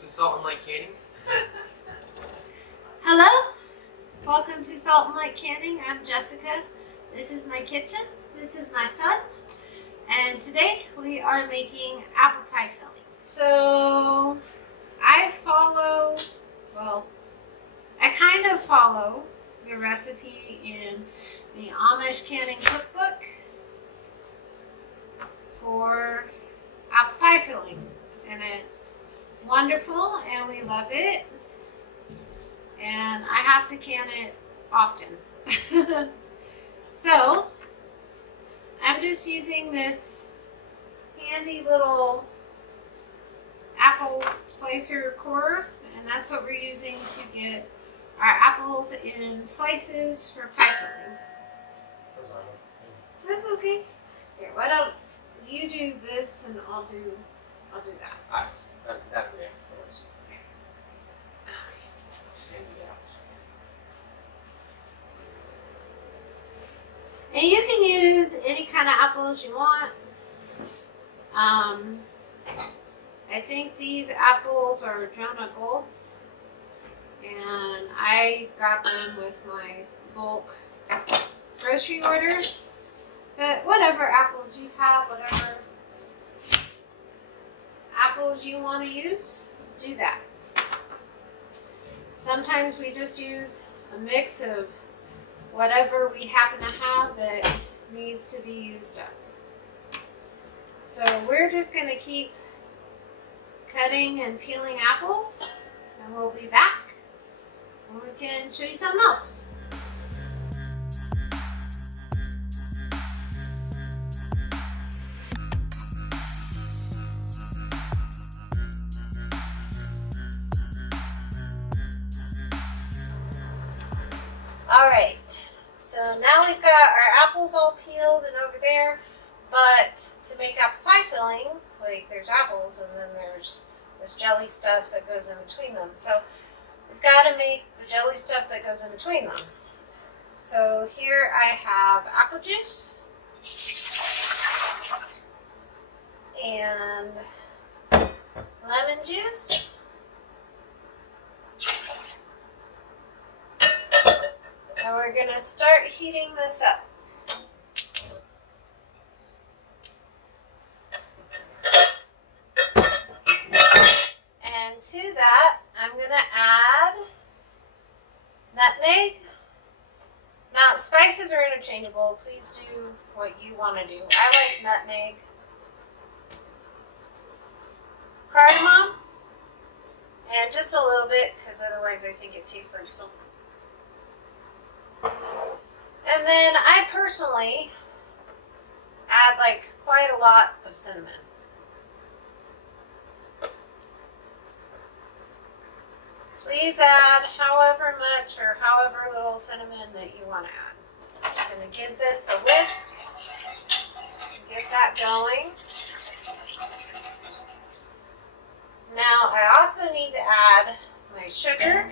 to Salt and Light Canning. Hello, welcome to Salt and Light Canning. I'm Jessica. This is my kitchen. This is my son. And today we are making apple pie filling. So I kind of follow the recipe in the Amish canning cookbook for apple pie filling. And it's wonderful and we love it. And I have to can it often. So I'm just using this handy little apple slicer corer, and that's what we're using to get our apples in slices for pie filling. That's okay. Here, why don't you do this and I'll do that. Alright, that'll be it. Just hand me the apples. And you can use any kind of apples you want. I think these apples are Jonah Golds, and I got them with my bulk grocery order. But whatever apples you have, whatever apples you want to use, do that. Sometimes we just use a mix of whatever we happen to have that needs to be used up. So we're just going to keep cutting and peeling apples, and we'll be back and we can show you something else. Alright, so now we've got our apples all peeled and over there, but to make apple pie filling, like there's apples and then there's this jelly stuff that goes in between them. So we've got to make the jelly stuff that goes in between them. So here I have apple juice and lemon juice. And we're going to start heating this up. And to that, I'm going to add nutmeg. Now, spices are interchangeable. Please do what you want to do. I like nutmeg. Cardamom. And just a little bit, because otherwise I think it tastes like soap. And then I personally add like quite a lot of cinnamon. Please add however much or however little cinnamon that you want to add. I'm going to give this a whisk. Get that going. Now I also need to add my sugar.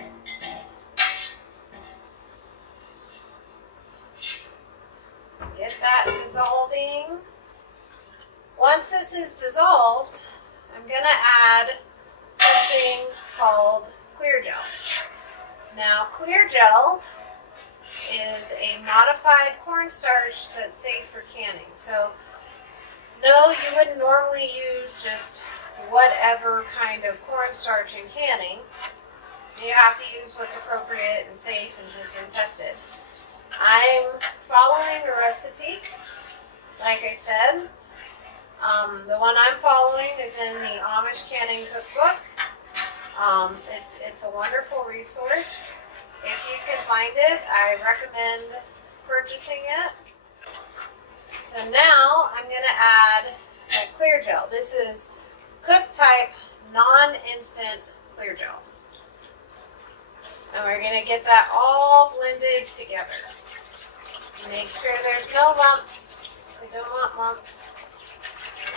Get that dissolving. Once this is dissolved, I'm going to add something called clear gel. Now, clear gel is a modified cornstarch that's safe for canning. So, no, you wouldn't normally use just whatever kind of cornstarch in canning. You have to use what's appropriate and safe and has been tested. I'm following a recipe, like I said. The one I'm following is in the Amish Canning Cookbook. It's a wonderful resource. If you can find it, I recommend purchasing it. So now I'm going to add my clear gel. This is cook type non-instant clear gel. And we're going to get that all blended together. Make sure there's no lumps. We don't want lumps.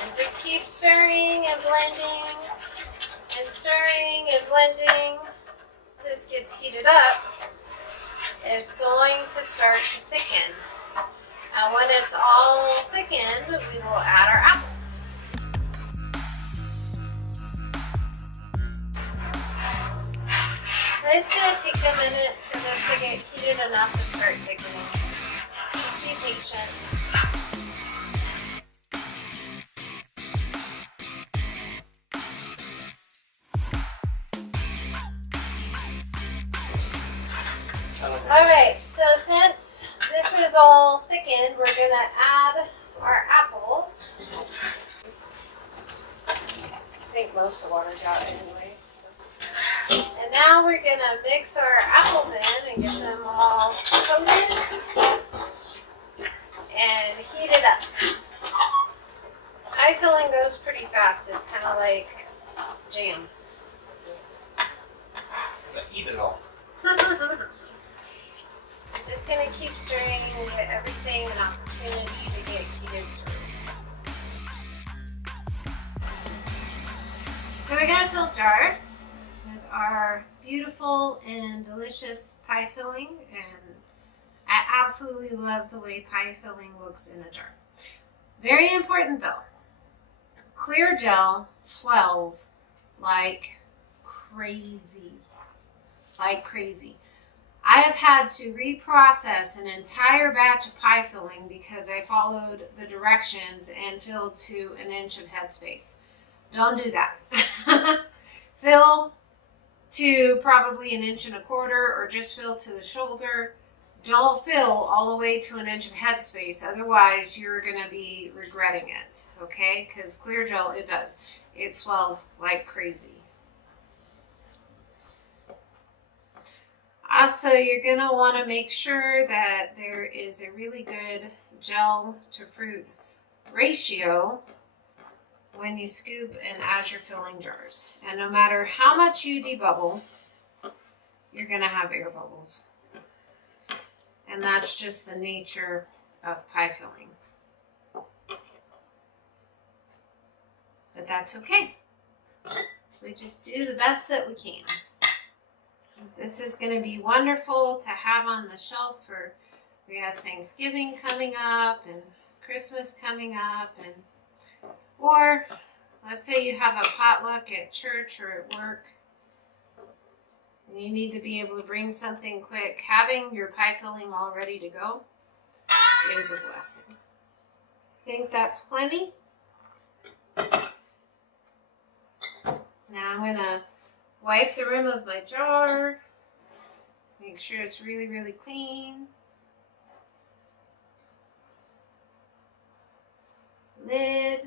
And just keep stirring and blending and stirring and blending. As this gets heated up, it's going to start to thicken. And when it's all thickened, we will add our apples. It's gonna take a minute for this to get heated enough to start thickening. Just be patient. Alright, so since this is all thickened, we're gonna add our apples. I think most of the water's out anyway. So. And now we're gonna mix our apples in and get them all coated and heat it up. Pie filling goes pretty fast. It's kind of like jam. So eat it all. Just gonna keep stirring and get everything an opportunity to get heated through. So we're gonna fill jars with our beautiful and delicious pie filling, and I absolutely love the way pie filling looks in a jar. Very important though, clear gel swells like crazy, like crazy. I have had to reprocess an entire batch of pie filling because I followed the directions and filled to 1 inch of headspace. Don't do that. Fill to probably 1.25 inches or just fill to the shoulder. Don't fill all the way to 1 inch of headspace, otherwise you're gonna be regretting it, okay? Because clear gel, it does. It swells like crazy. Also, you're going to want to make sure that there is a really good gel to fruit ratio when you scoop and add your filling jars. And no matter how much you debubble, you're going to have air bubbles. And that's just the nature of pie filling. But that's okay. We just do the best that we can. This is going to be wonderful to have on the shelf for, we have Thanksgiving coming up and Christmas coming up, and or let's say you have a potluck at church or at work and you need to be able to bring something quick. Having your pie filling all ready to go is a blessing. Think that's plenty? Now I'm going to wipe the rim of my jar, make sure it's really, really clean. Lid.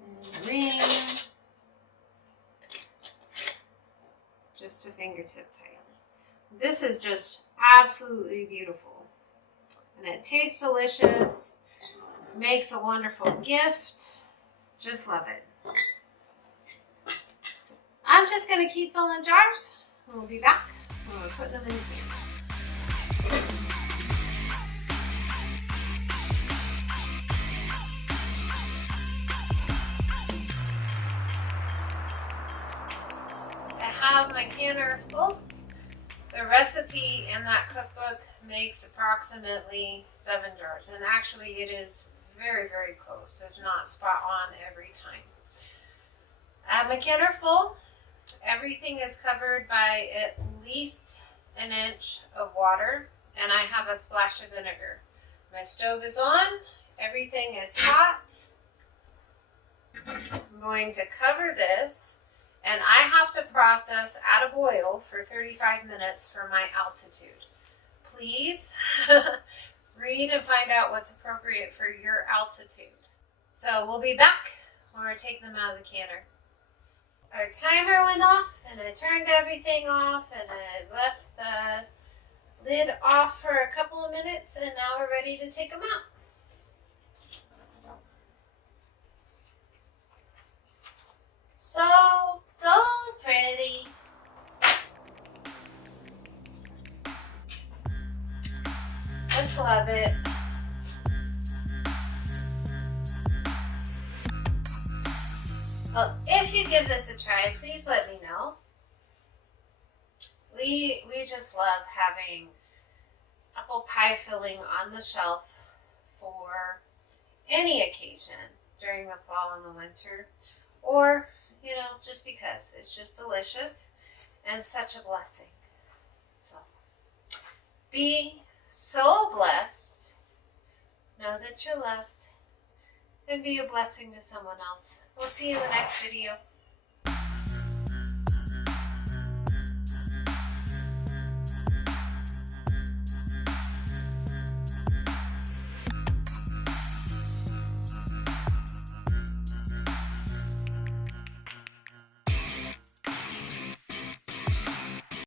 And the ring. Just a fingertip tight. This is just absolutely beautiful. And it tastes delicious, makes a wonderful gift. Just love it. I'm just going to keep filling jars. We'll be back when we're putting them in the can. I have my canner full. The recipe in that cookbook makes approximately 7 jars. And actually it is very, very close, if not spot on every time. I have my canner full. Everything is covered by at least 1 inch of water, and I have a splash of vinegar. My stove is on. Everything is hot. I'm going to cover this, and I have to process at a boil for 35 minutes for my altitude. Please read and find out what's appropriate for your altitude. So we'll be back when we take them out of the canner. Our timer went off, and I turned everything off, and I left the lid off for a couple of minutes, and now we're ready to take them out. So pretty. Just love it. Well, if you give this a try, please let me know. We just love having apple pie filling on the shelf for any occasion during the fall and the winter, or you know, just because. It's just delicious and such a blessing. So, be so blessed. Know that you're loved and be a blessing to someone else. We'll see you in the next video.